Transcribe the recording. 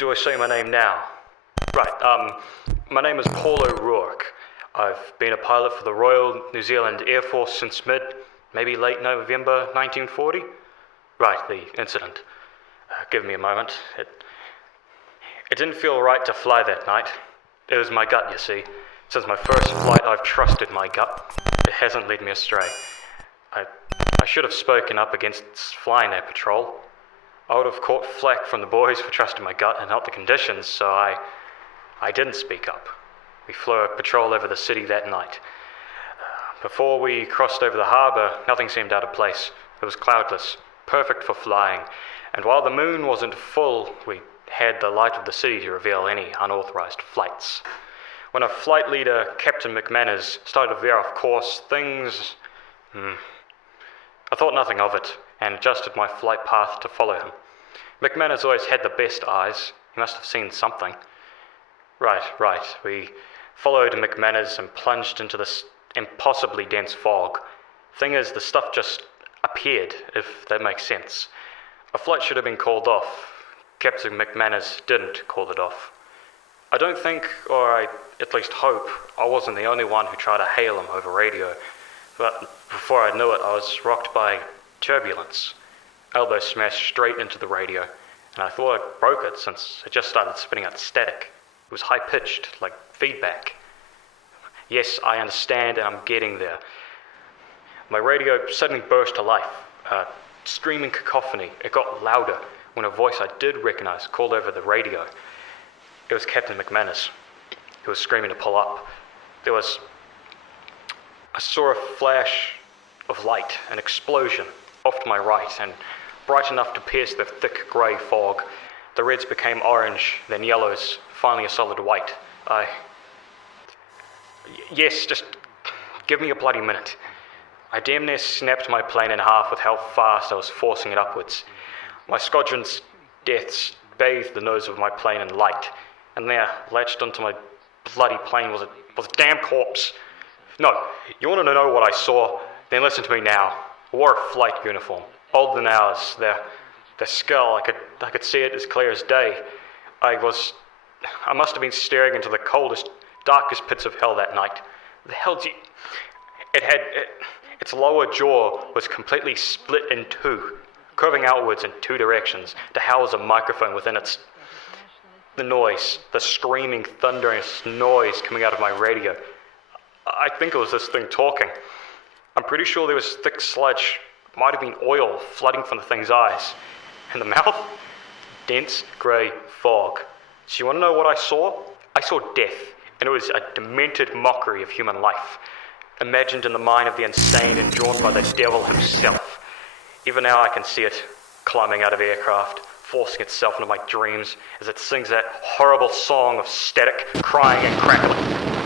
Do I say my name now? Right, my name is Paul O'Rourke. I've been a pilot for the Royal New Zealand Air Force since maybe late November 1940. Right, the incident. Give me a moment. It didn't feel right to fly that night. It was my gut, you see. Since my first flight, I've trusted my gut. It hasn't led me astray. I should have spoken up against flying that patrol. I would have caught flack from the boys for trusting my gut and not the conditions, so I didn't speak up. We flew a patrol over the city that night. Before we crossed over the harbour, nothing seemed out of place. It was cloudless, perfect for flying, and while the moon wasn't full, we had the light of the city to reveal any unauthorised flights. When a flight leader, Captain McManus, started to veer off course, things... I thought nothing of it, and adjusted my flight path to follow him. McManus always had the best eyes. He must have seen something. Right. We followed McManus and plunged into this impossibly dense fog. Thing is, the stuff just appeared, if that makes sense. A flight should have been called off. Captain McManus didn't call it off. I don't think, or I at least hope, I wasn't the only one who tried to hail him over radio. But before I knew it, I was rocked by turbulence. Elbow smashed straight into the radio, and I thought I broke it since it just started spitting out static. It was high-pitched, like feedback. Yes, I understand, and I'm getting there. My radio suddenly burst to life. Screaming cacophony. It got louder when a voice I did recognize called over the radio. It was Captain McManus, who was screaming to pull up. I saw a flash of light, an explosion, off to my right, and bright enough to pierce the thick grey fog. The reds became orange, then yellows, finally a solid white. Yes, just give me a bloody minute. I damn near snapped my plane in half with how fast I was forcing it upwards. My squadron's deaths bathed the nose of my plane in light, and there, latched onto my bloody plane, was a damn corpse. No, you want to know what I saw? Then listen to me now. I wore a flight uniform, older than ours. Their skull, I could see it as clear as day. I must have been staring into the coldest, darkest pits of hell that night. The hell do you... Its lower jaw was completely split in two, curving outwards in two directions to house a microphone within its... The noise, the screaming, thunderous noise coming out of my radio. I think it was this thing talking. I'm pretty sure there was thick sludge, might have been oil, flooding from the thing's eyes. And the mouth? Dense, grey fog. So you want to know what I saw? I saw death, and it was a demented mockery of human life, imagined in the mind of the insane and drawn by the devil himself. Even now I can see it, climbing out of aircraft, forcing itself into my dreams as it sings that horrible song of static, crying and crackling.